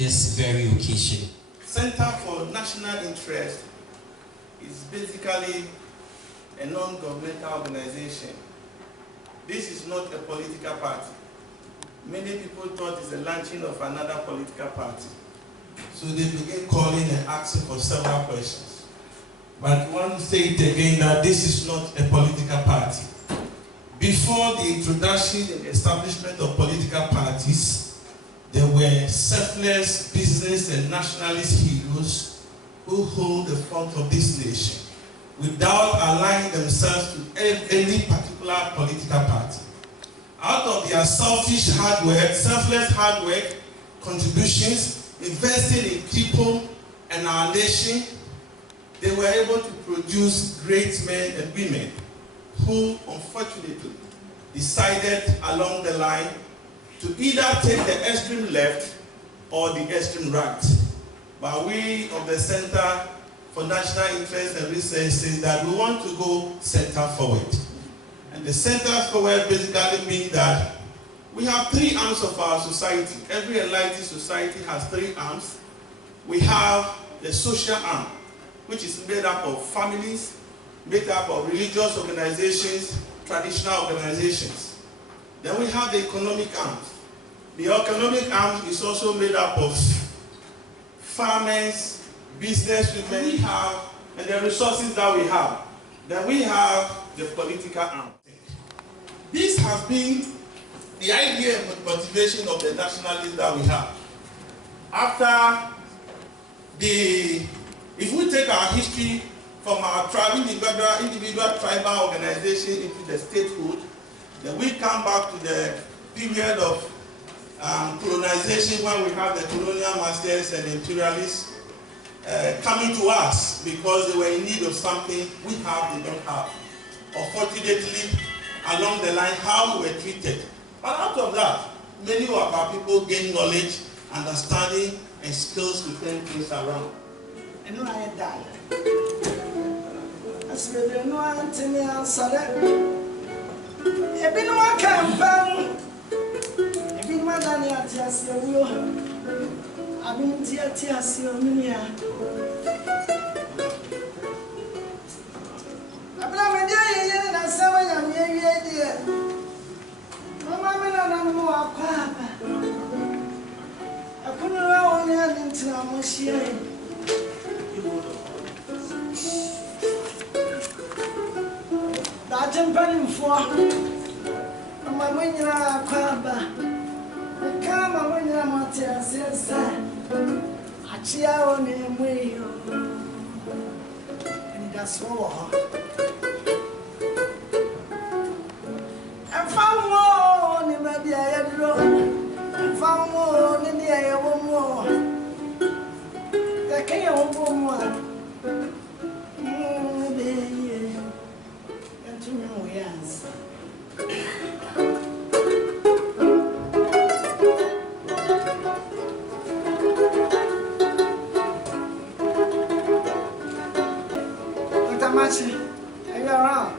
this very occasion. Center for National Interest is basically a non-governmental organization. This is not a political party. Many people thought it's the launching of another political party. So they began calling and asking for several questions. But I want to say it again that this is not a political party. Before the introduction and establishment of political parties, there were selfless business and nationalist heroes who hold the front of this nation without aligning themselves to any particular political party. Out of their selfless hard work, contributions, investing in people and our nation, they were able to produce great men and women who unfortunately decided along the line to either take the extreme left or the extreme right. But we of the Center for National Interest and Research says that we want to go center forward. And the center forward basically means that we have three arms of our society. Every enlightened society has three arms. We have the social arm, which is made up of families, made up of religious organizations, traditional organizations. Then we have the economic arm. The economic arm is also made up of farmers, businessmen we have, and the resources that we have. Then we have the political arm. This has been the idea and motivation of the nationalists that we have. After if we take our history from our individual tribal organization into the statehood, then we come back to the period of colonization when we have the colonial masters and imperialists coming to us because they were in need of something we have, they don't have. Unfortunately, along the line, how we were treated. But out of that, many of our people gain knowledge, understanding, and skills to turn things around. And now I die. As we know, Anthony and Sada. I've been one campaign. I've been one at Yasio. I've been Tiasio Minia. I've been a day and 7 years. Mamma, I'm more papa. I couldn't run into a machine. That I'm running for my winner, Quaba. I come when you're Matthias, yes, I cheer on him way. And that's all. I found more in the air, I found more in the air, one more. The king of one. Yes. Dr. Machi, are you around?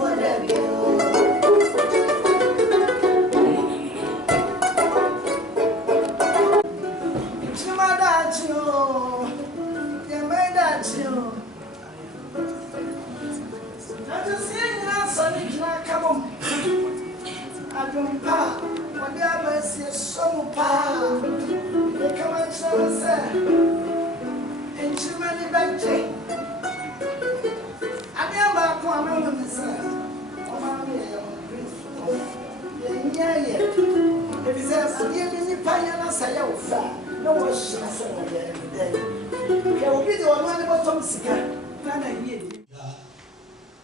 What Adumpa, when they are mercy, some pa, they come and show us, and too many benches. I never come on the side. Oh, mammy, I'm grateful. Yeah, if he says, I didn't need Payana say, oh, far, no one shall say every day. There will be the one about Tom Sika,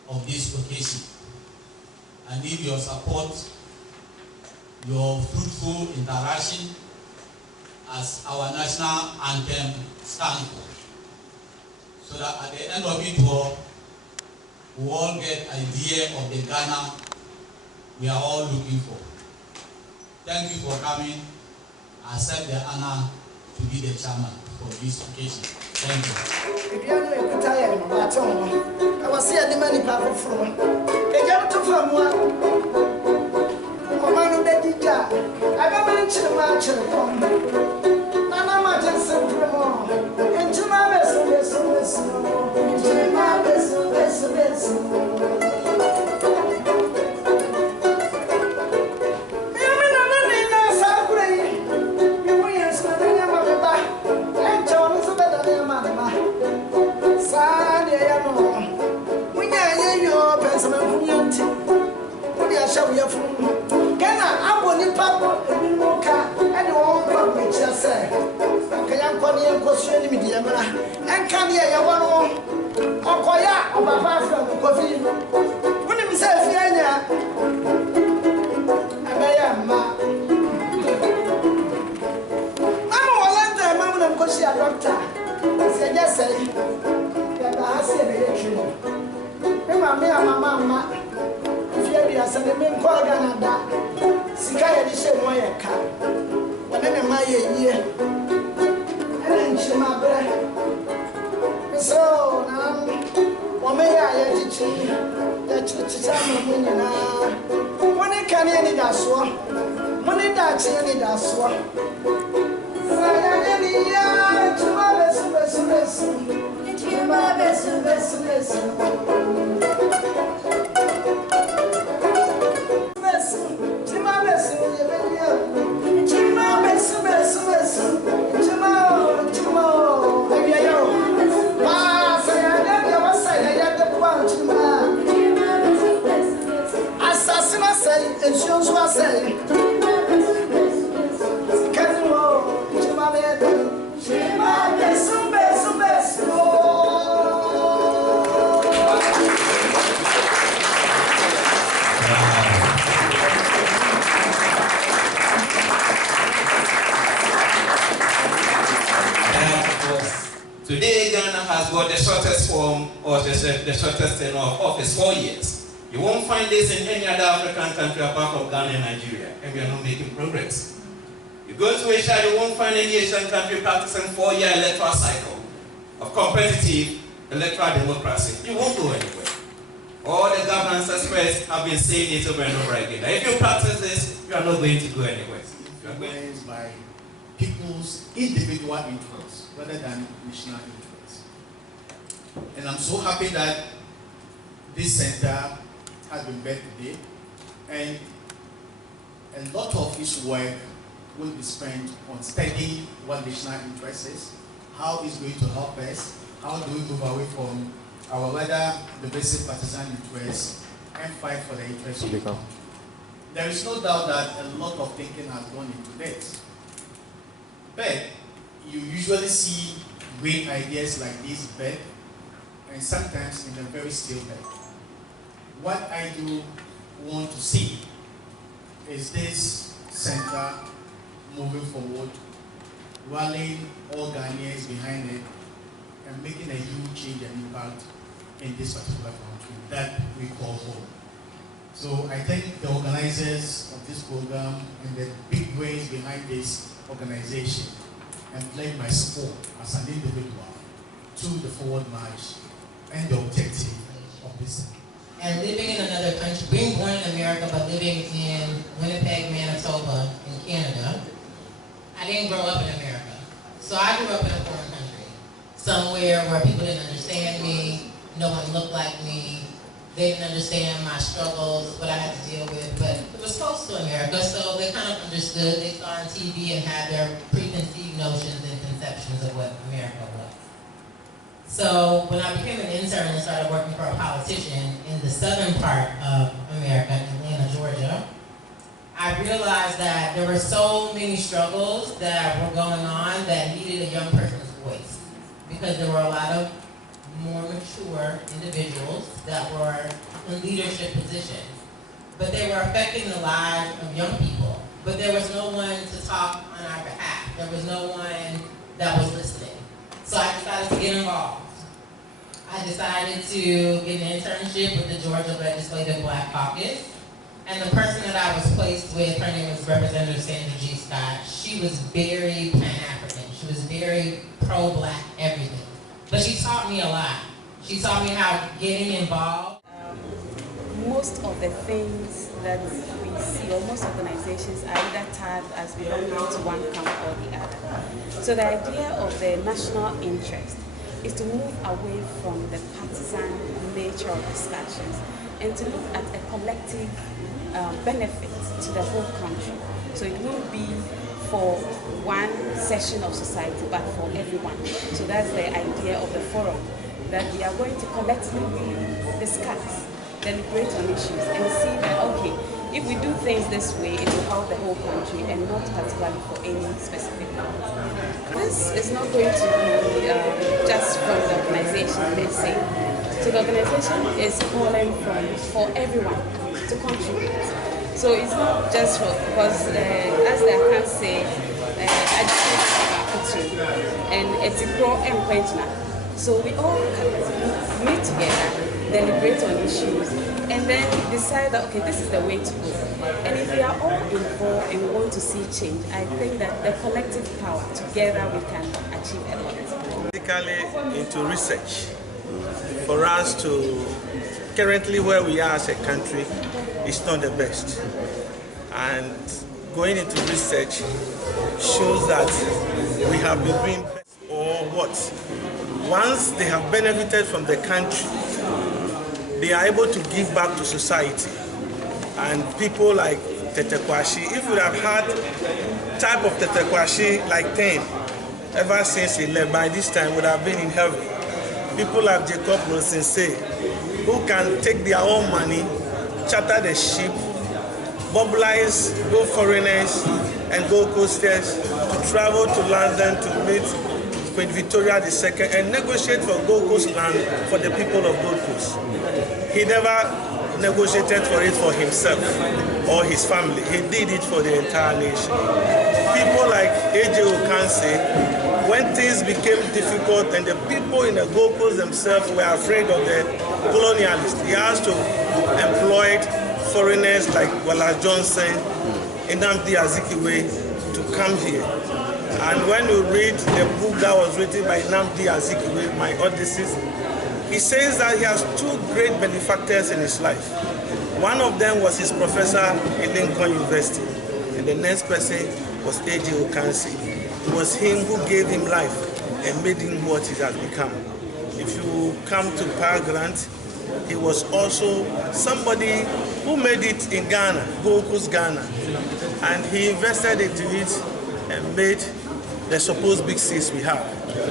of this occasion. I need your support, your fruitful interaction as our national anthem stands for, so that at the end of it all, we all get an idea of the Ghana we are all looking for. Thank you for coming. I accept the honor to be the chairman for this occasion. Thank you. If you are not tired, I was here the money power from. If you are too far, Mamma, the DJ, I don't mention my children. Nana, my just simple more. Into my vessel, into my vessel. And come here, you want to Okoya, or Papa from Coffee. When you say, Fiana, and I am ma. I'm a Hollander, Mamma, because she a doctor. I said, yes, sir. I said, remember me and my mamma. If you are sending me call Canada, Sika, you say, why a car. When my year, and she my breath. So now, one may I teach you that to tell me now. When it can any that's one, when it does any that's one. Sayang to my best, to my best. And she also said, today, Ghana has got the shortest form or the shortest tenure of office, 4 years. You won't find this in any other African country apart from Ghana and Nigeria, and we are not making progress. You go to Asia, you won't find any Asian country practicing 4-year electoral cycle of competitive electoral democracy. You won't go anywhere. All the governance experts have been saying it over and over again. Now, if you practice this, you are not going to go anywhere. You are going by people's individual interests rather than national interests. And I'm so happy that this center has been built today, and a lot of its work will be spent on studying what national interest is, how it's going to help us, how do we move away from our rather divisive partisan interests and fight for the interests of the country. There is no doubt that a lot of thinking has gone into this, but you usually see great ideas like this bed, and sometimes in a very still bed. What I do want to see is this center moving forward, rallying all Ghanaians behind it, and making a huge change and impact in this particular country that we call home. So I thank the organizers of this program and the big brains behind this organization, and pledge my support as an individual to the forward march and the objective of this center. And living in another country, being born in America but living in Winnipeg, Manitoba, in Canada, I didn't grow up in America. So I grew up in a foreign country, somewhere where people didn't understand me, no one looked like me, They didn't understand my struggles, what I had to deal with, but it was close to America, so they kind of understood. They saw on TV and had their preconceived notions and conceptions of what America was. So when I became an intern and started working for a politician in the southern part of America, in Atlanta, Georgia, I realized that there were so many struggles that were going on that needed a young person's voice, because there were a lot of more mature individuals that were in leadership positions, but they were affecting the lives of young people. But there was no one to talk on our behalf. There was no one that was listening. So I decided to get involved. I decided to get an internship with the Georgia Legislative Black Caucus. And the person that I was placed with, her name was Representative Sandra G. Scott. She was very Pan-African. She was very pro-Black everything. But she taught me a lot. She taught me how getting involved. Most of the things that we see, or most organizations, are either tagged as belonging to one camp or the other. So the idea of the national interest is to move away from the partisan nature of discussions and to look at a collective benefit to the whole country. So it won't be for one section of society, but for everyone. So that's the idea of the forum, that we are going to collectively discuss, deliberate on issues, and see that, okay, if we do things this way, it will help the whole country and not particularly for any specific purpose. This is not going to be just from the organization, let's say. So the organization is calling for everyone to contribute. So it's not just for, because as the accounts say, I just need to and it's a pro and quenchna. So we all meet together, deliberate on issues, and then decide that, okay, this is the way to go. And if we are all involved and we want to see change, I think that the collective power, together we can achieve a lot. Basically into research. For us to, currently where we are as a country, is not the best. And going into research shows that we have been doing best, or what? Once they have benefited from the country, they are able to give back to society. And people like Tete Kwashi, if we have had type of Tete Kwashi like 10, ever since he left, by this time would have been in heaven. People like Jacob Rosense, who can take their own money, charter the ship, mobilize go foreigners and Gold Coasters to travel to London to meet Queen Victoria II and negotiate for Gold Coast land for the people of Gold Coast. He never negotiated for it for himself or his family. He did it for the entire nation. People like A.J. Okansi, when things became difficult and the people in the Gold Coast themselves were afraid of the colonialists, he has to employ foreigners like Wallace Johnson, Nnamdi Azikiwe to come here. And when you read the book that was written by Nnamdi Azikiwe, My Odysseys, he says that he has two great benefactors in his life. One of them was his professor in Lincoln University, and the next person was A.J. Okansi. It was him who gave him life and made him what he has become. If you come to Power Grant, he was also somebody who made it in Ghana, Gold Coast, Ghana. And he invested into it and made the supposed big six we have.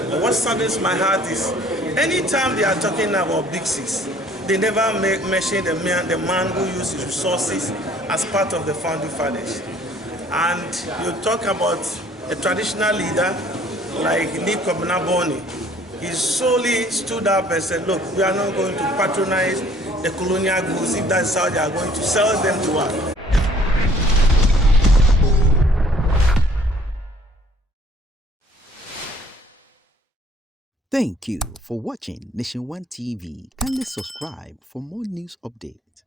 But what saddens my heart is, anytime they are talking about big six, they never mention the man who used his resources as part of the founding fathers. And you talk about a traditional leader like Lee Kobina Boni. He solely stood up and said, look, we are not going to patronize the colonial goods if that's how they are going to sell them to us. Thank you for watching Nation One TV. Kindly subscribe for more news updates.